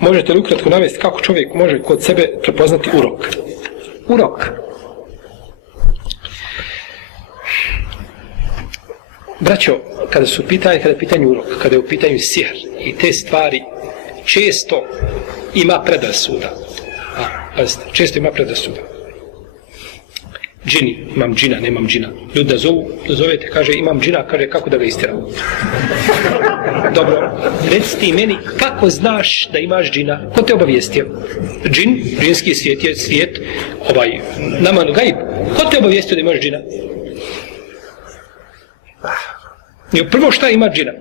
Možete li ukratko navesti kako čovjek može kod sebe prepoznati urok? Urok. Braćo, kada je u pitanju urok, kada je u pitanju sihr i te stvari, često ima predrasuda. Često ima predrasuda. Džini, imam džina, nemam džina. Ljudi da zovete, kaže imam džina, kaže kako da ga istjeram. Dobro, reci ti meni kako znaš da imaš džina? Ko te obavijestio? Džin, džinski svijet je svijet, naman gaib. Ko te obavijestio da imaš džina? Prvo šta ima džina?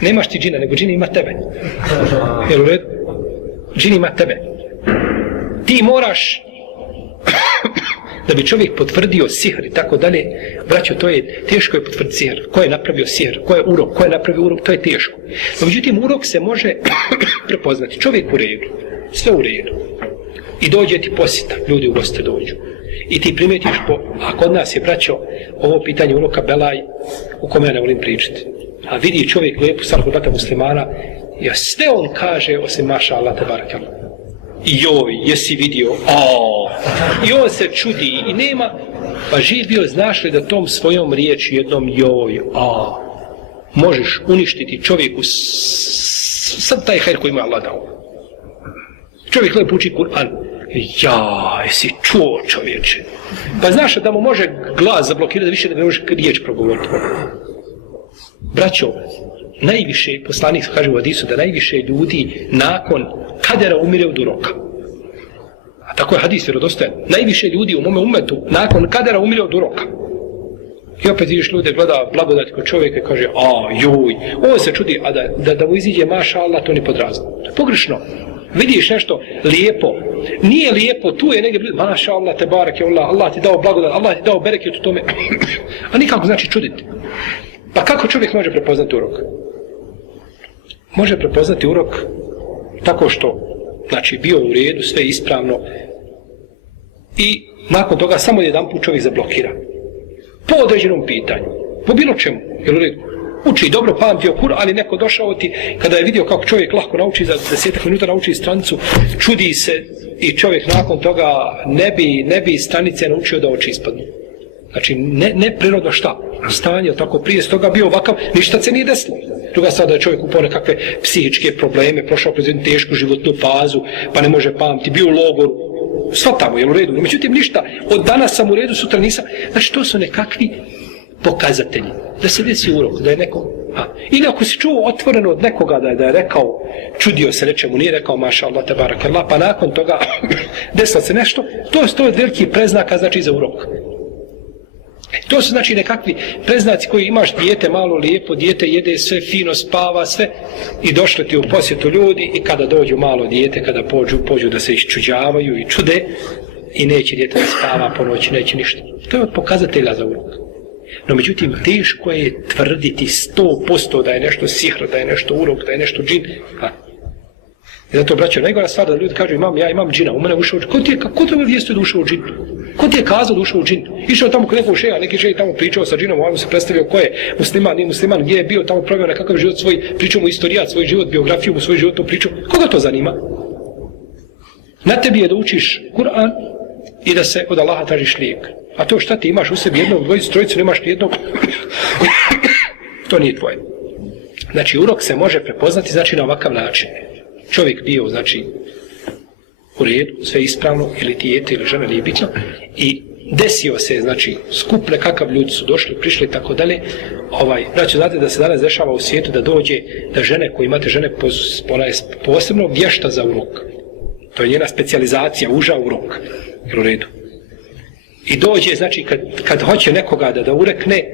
Nemaš ti džina, nego džin ima tebe. Jel u redu? Džin ima tebe. Ti moraš da bi čovjek potvrdio sihr i tako dalje, braćo, to je teško je potvrditi sihr. Ko je napravio sihr? Ko je urok? Ko je napravio urok? To je teško. No, međutim, urok se može prepoznati. Čovjek u redu. Sve u redu. I dođe ti posjeta. Ljudi u goste dođu. I ti primetiš a kod nas je, braćo, ovo pitanje uroka belaj u kome ja ne volim pričati. A vidi čovjek lijepu sarku brata muslimana, ja sve on kaže osim maša Allah te barakala. Joj, jesi vidio, i on se čudi i nema, pa živ bio, znaš li da tom svojom riječi jednom joj, možeš uništiti čovjeku sad taj hajr koji ima Allah dao. Čovjek lijepo uči Kur'an, jesi čuo čovječe. Pa znaš da mu može glas zablokirati da više ne može riječ progovoriti. Braćo, najviše, poslanik kaže u hadisu da najviše ljudi nakon kadera umire od uroka. A tako je hadis vjerodostojan. Najviše ljudi u mome umetu nakon kadera umire od uroka. I opet vidiš ljude, gleda blagodati kod čovjeka i kaže, joj, on se čudi, a da mu iziđe maša Allah, to ni podrazno. Pogrešno. Vidiš nešto lijepo, nije lijepo, tu je negdje, maša Allah, te barake, Allah ti dao blagodat, Allah ti dao bereket u tome, a nikako znači čuditi. Pa kako čovjek može prepoznati urok? Može prepoznati urok tako što, znači, bio u redu, sve ispravno i nakon toga samo jedan put čovjek zablokira. Po određenom pitanju, po bilo čemu, jel u redu? Uči dobro, pamtio Kur, ali neko došao ti, kada je vidio kako čovjek lahko nauči, za 10 minuta nauči stranicu, čudi se i čovjek nakon toga ne bi stranice naučio da oči ispadnu. Znači, neprirodno šta? Stanje, tako prije s toga bio ovakav, ništa se nije desilo. Druga sada je čovjek upao nekakve psihičke probleme, prošao kroz jednu tešku životnu fazu, pa ne može pamti, bio u logoru, sva tamo, jel u redu? Međutim, ništa, od danas sam u redu, sutra nisam. Znači, to su nekakvi pokazatelji. Da se desi urok, da je neko... Ili ako si čuo otvoreno od nekoga da je rekao, čudio se nečemu, nije rekao maša Allah te barakallah, pa nakon toga desilo se nešto, to je veliki preznaka, znači, za urok. To su znači nekakvi preznaci koji imaš dijete malo lijepo, dijete jede sve fino, spava sve i došli ti u posjetu ljudi i kada dođu malo dijete, kada pođu da se iščuđavaju i čude i neće dijete da spava po noći, neće ništa. To je od pokazatelja za urok. No međutim, teško je tvrditi 100% da je nešto sihr, da je nešto urok, da je nešto džin. I zato, braćo, najgora stvar da ljudi kažu ja imam džina, u mene ušao džin. Ko te obavijestio da ušao džin? Ko ti je kazao da ušao džin? Išao tamo kod nekog šeja, neki šej tamo pričao sa džinom, on se predstavio ko je musliman, nije musliman, gdje je bio, tamo proveo nekakav život svoj, pričao mu istorijat, svoj život, biografiju mu, svoj životnu priču. Koga to zanima? Na tebi je da učiš Kur'an i da se od Allaha tražiš lijek. A to šta ti imaš u sebi jednog, dvojicu, trojicu, nemaš ni jednog, to nije tvoje. Znači, urok se može prepoznati, znači, na ovakav način. Čovjek bio, znači, u redu, sve ispravno, ili dijete, ili žena, nije bitno, i desio se, znači, skup nekakav ljudi su došli, prišli i tako dalje. Znači, znate da se danas dešava u svijetu da dođe, da žene koji imate žene, ona je posebno vješta za urok. To je njena specijalizacija, uža urok, u redu. I dođe, znači, kad hoće nekoga da urekne,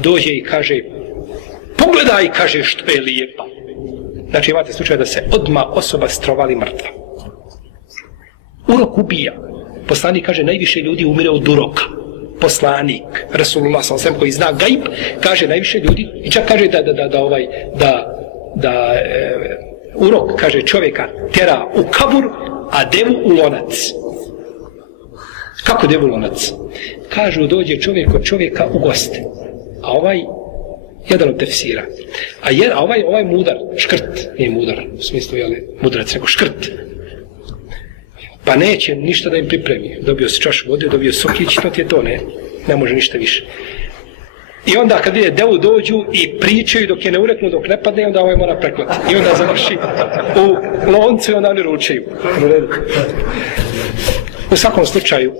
dođe i kaže, pogledaj, kaže, što je lijepa. Znači, imate slučaj da se odmah osoba strovali mrtva. Urok ubija. Poslanik kaže, najviše ljudi umire od uroka. Poslanik, Rasulullah s.a.v. koji zna gaib, kaže, najviše ljudi, i čak kaže da urok, kaže, čovjeka tera u kabur, a devu u lonac. Kako devu u lonac? Kažu, dođe čovjek od čovjeka u goste, a Jedan od tefsira. A ovaj mudar, škrt, nije mudar, u smislu, mudrac, nego škrt. Pa neće ništa da im pripremi. Dobio si čašu vode, dobio sokić, to ti je to, ne može ništa više. I onda kad vide devu dođu i pričaju dok je ne ureknu, dok ne padne, onda ovaj mora preklati. I onda završi u loncu i onda oni ručaju. U svakom slučaju,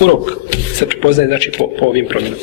urok se prepoznaje, znači, po ovim promjenama.